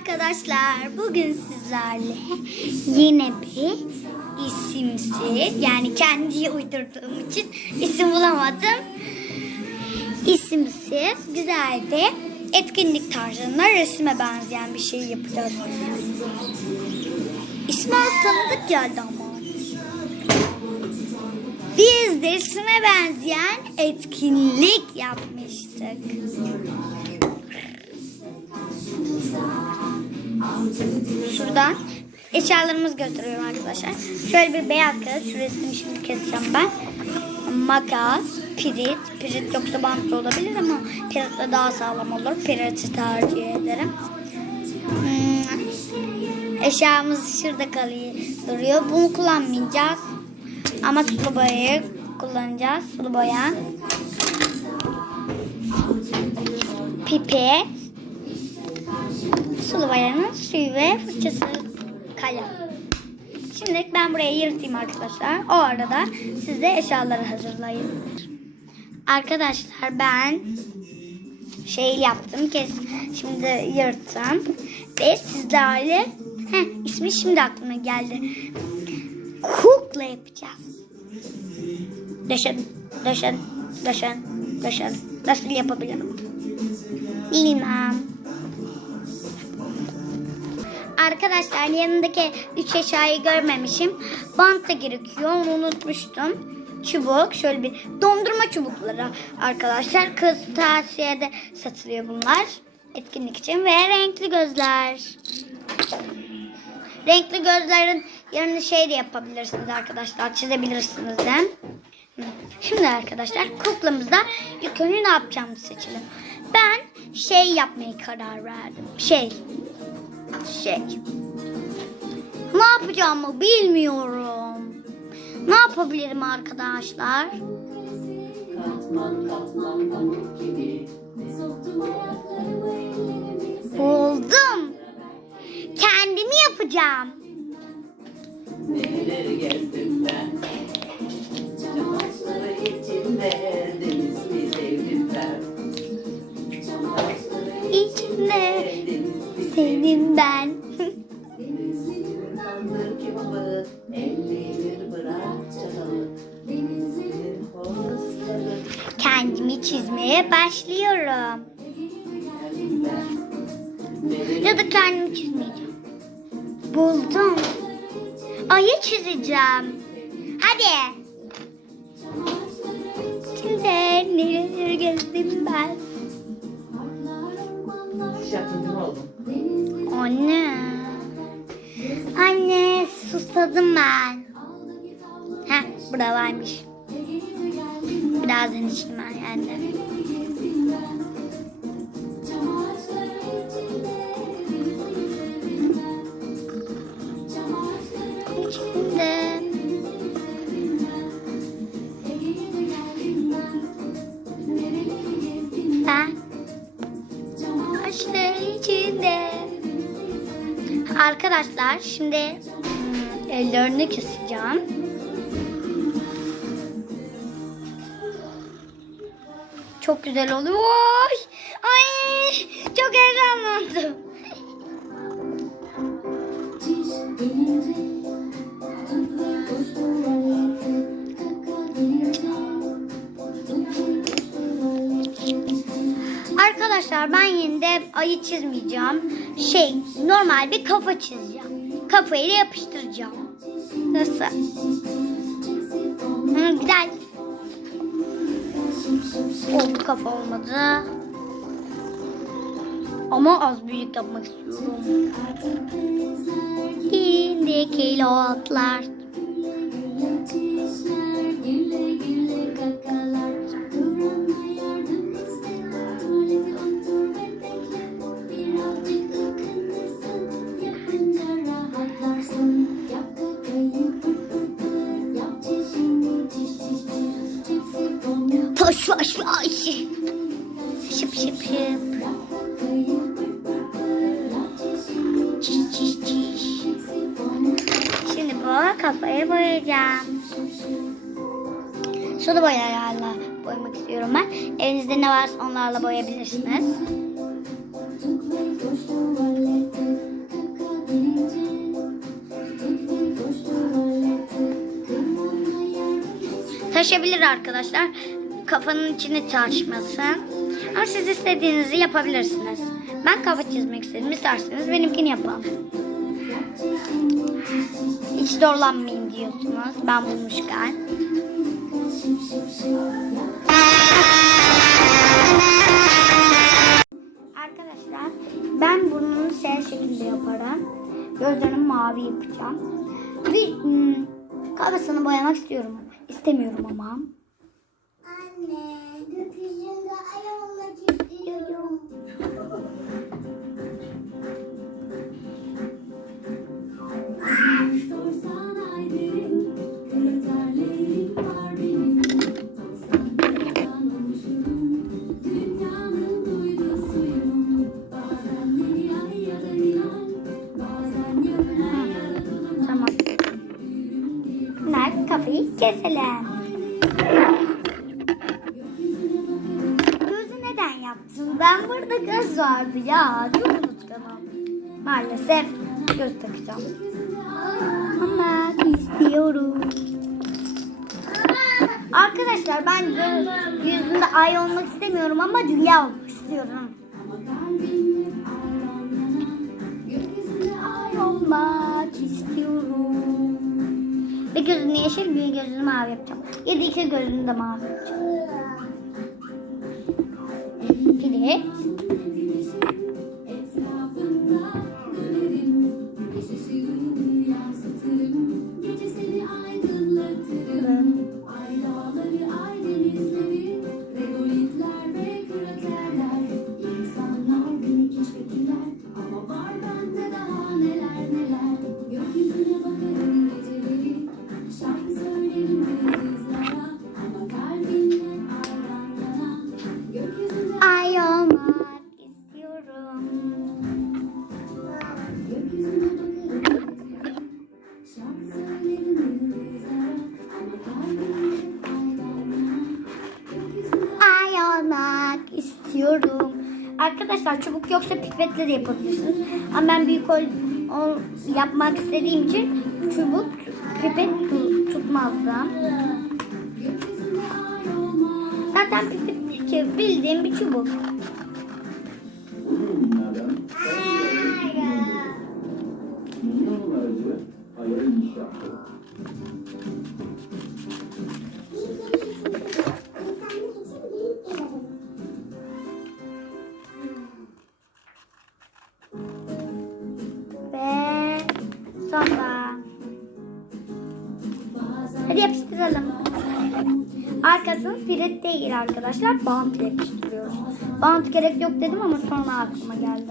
arkadaşlar. Bugün sizlerle yine bir isimsiz yani kendi uydurduğum için isim bulamadım. İsimsiz güzel bir etkinlik tarzında resime benzeyen bir şey yapacağız. İsmi tanıdık geldi ama. Biz de resime benzeyen etkinlik yapmıştık. Şuradan eşyalarımızı gösteriyorum arkadaşlar. Şöyle bir beyaz kağıt. Şurasını şimdi keseceğim ben. Makas, pirit. Pirit yoksa bant olabilir ama piritle daha sağlam olur. Piriti tercih ederim. Hmm, Eşyamız şurada kalıyor, duruyor. Bunu kullanmayacağız. Ama sulu boyayı kullanacağız. Sulu boya. Pipet. Sulu boyanın suyu ve fırçası. Kalem. Şimdi ben buraya yırtayım arkadaşlar. O arada siz de eşyaları hazırlayın. Arkadaşlar ben şey yaptım. Kes, şimdi yırttım. Ve sizlerle heh, ismi şimdi aklıma geldi. Kukla yapacağız. Düşün, düşün, düşün, düşün. Nasıl yapabilirim? Bilmem. Arkadaşlar yanındaki üç eşyayı görmemişim. Bant da gerekiyor. Unutmuştum. Çubuk. Şöyle bir dondurma çubukları arkadaşlar. Kırtasiyede satılıyor bunlar. Etkinlik için. Ve renkli gözler. Renkli gözlerin yanını şey de yapabilirsiniz arkadaşlar. Çizebilirsiniz de. Şimdi arkadaşlar kuklamızda ilk önce ne yapacağımızı seçelim. Ben şey yapmayı karar verdim. Şey. Şey. Ne yapacağımı bilmiyorum. Ne yapabilirim arkadaşlar? Katman Buldum. Kendimi yapacağım. Nereleri gezdim ben Çam içinde Denizin horozları Kendimi çizmeye başlıyorum. Ben Ya da kendimi çizmeyeceğim. Buldum. Ayı çizeceğim. Hadi. Şimdi nereleri gezdim ben. Şarkıncı mı oldun? Anne. Anne susadım ben. Heh burada varmış. Birazdan içeyim ben şimdi ellerini keseceğim. Çok güzel oluyor. Ay! Çok heyecanlandım. Arkadaşlar ben yine de ayı çizmeyeceğim. Şey normal bir kafa çizeceğim. Kafayı da yapıştıracağım. Nasıl? Hı, güzel. Oldu kafa olmadı. Ama az büyük yapmak istiyorum. İndeki lotlar. Taş aşı aşı. Şıp şıp şıp. Şimdi bu kafayı boyayacağım. Sulu boyalarla boyamak istiyorum ben. Evinizde ne varsa onlarla boyayabilirsiniz. Taşabilir arkadaşlar. Kafanın içine taşmasın. Ama siz istediğinizi yapabilirsiniz. Ben kafa çizmek istedim. İsterseniz benimkini yapalım. Hiç zorlanmayayım diyorsunuz. Ben bulmuşken. Arkadaşlar ben burnunu sen şekilde yaparım. Gözlerini mavi yapacağım. Bir hmm, kafasını boyamak istiyorum. İstemiyorum ama. Keselim. Gözü neden yaptın? Ben burada göz vardı ya. Çok unutkanım. Maalesef göz takacağım. Ama istiyorum. Arkadaşlar ben gö- yüzünde ay olmak istemiyorum ama dünya olmak istiyorum. Ay olmak gözünü yeşil, bir gözünü mavi yapacağım. Ya da iki gözünü de mavi yapacağım. Pirit. Arkadaşlar çubuk yoksa pipetle de yapabilirsiniz. Ama ben büyük ol, ol- yapmak istediğim için çubuk pipet tu- tutmazdım. Zaten pipet bildiğim bir çubuk. Milyonlarca Hadi yapıştıralım. Arkasını piret değil arkadaşlar. Bant yapıştırıyoruz. Bant gerek yok dedim ama sonra aklıma geldi.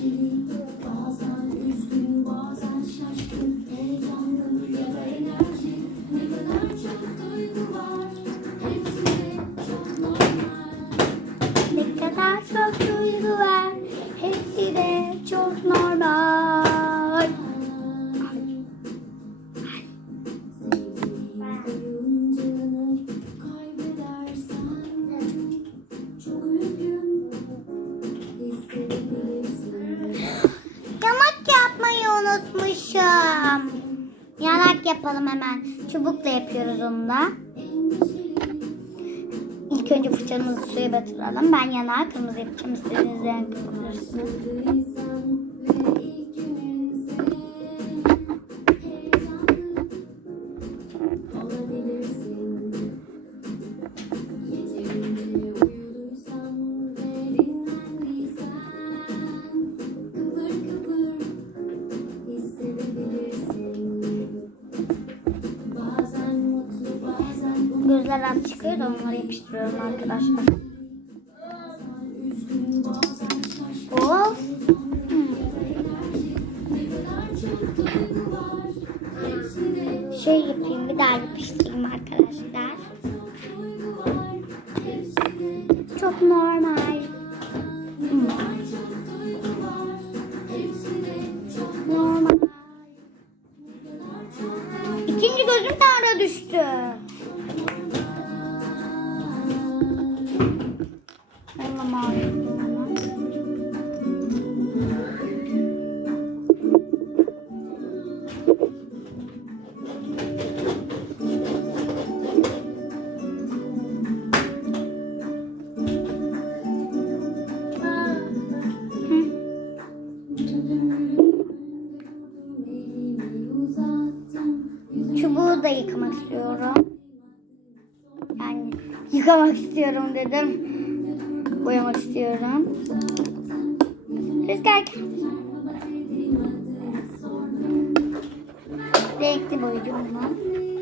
you. Yapalım hemen. Çubukla yapıyoruz onu da. İlk önce fırçamızı suya batıralım. Ben yanağı kırmızı yapacağım. İstediğiniz renk yapabilirsiniz. Beyaz çıkıyor da onları yapıştırıyorum arkadaşlar. Of. Şey yapayım bir daha yapıştırayım arkadaşlar. Çok normal. Normal. İkinci gözüm de düştü. Yıkamak istiyorum. Yani yıkamak istiyorum dedim. Boyamak istiyorum. Rüzgar. Renkli boyayacağım bunu.